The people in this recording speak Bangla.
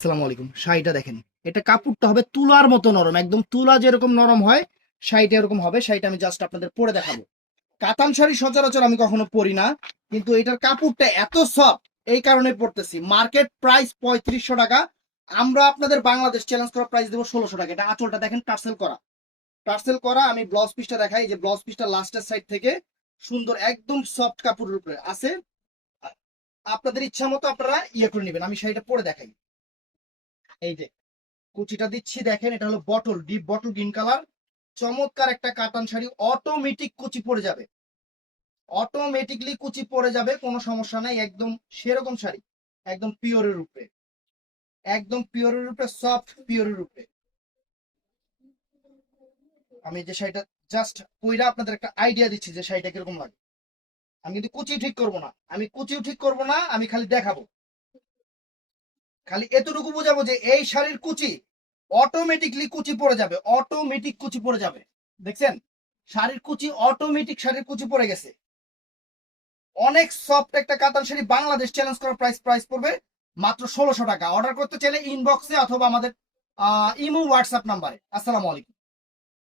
আসসালামু আলাইকুম। শাড়িটা দেখেন, এটা কাপড়টা হবে তুলার মতো নরম, একদম তুলা যেরকম নরম হয় শাড়িটা এরকম হবে। শাড়িটা আমি জাস্ট আপনাদের পরে দেখাবো। কাতান শাড়ি সচরাচর আমি কখনো পরি না, কিন্তু এটার কাপড়টা এত সফট, এই কারণে পরতেছি। মার্কেট প্রাইস 3500 টাকা, আমরা আপনাদের বাংলাদেশ চ্যালেঞ্জ করা প্রাইস দেবো 1600 টাকা। এটা আঁচলটা দেখেন টার্সেল করা, টার্সেল করা। আমি ব্লাউজ পিসটা দেখাই, যে ব্লাউজ পিসটা লাস্টের সাইড থেকে সুন্দর একদম সফট কাপড়ের উপরে আছে। আপনাদের ইচ্ছা মতো আপনারা করে নেবেন। আমি শাড়িটা পরে দেখাই। এই যে কুচিটা দিচ্ছি দেখেন, এটা হলো bottle, deep bottle green colour. চমৎকার একটা কাতান শাড়ি, অটোমেটিক কুচি পড়ে যাবে, অটোমেটিকলি কুচি পড়ে যাবে, কোনো সমস্যা নাই। একদম সেরকম শাড়ি, একদম পিওরের উপরে, একদম পিওরের উপরে, সফট পিওরের উপরে। আমি যে শাড়িটা জাস্ট পইরা আপনাদের একটা আইডিয়া দিচ্ছি যে শাড়িটা কিরকম লাগে। আমি কিন্তু কুচি ঠিক করব না, আমি কুচিও ঠিক করব না, আমি খালি দেখাবো। খালি এতটুকু বোঝাবো যে এই শাড়ির কুচি অটোমেটিকলি কুচি পড়ে যাবে, অটোমেটিক কুচি পড়ে যাবে। দেখছেন শাড়ির কুচি, অটোমেটিক শাড়ির কুচি পড়ে গেছে। অনেক সফট একটা কাতান শাড়ি, বাংলাদেশ চ্যালেঞ্জ করার প্রাইস পড়বে মাত্র 1600 টাকা। অর্ডার করতে চাইলে ইনবক্সে অথবা আমাদের ইমো হোয়াটসঅ্যাপ নাম্বারে। আসসালামু আলাইকুম।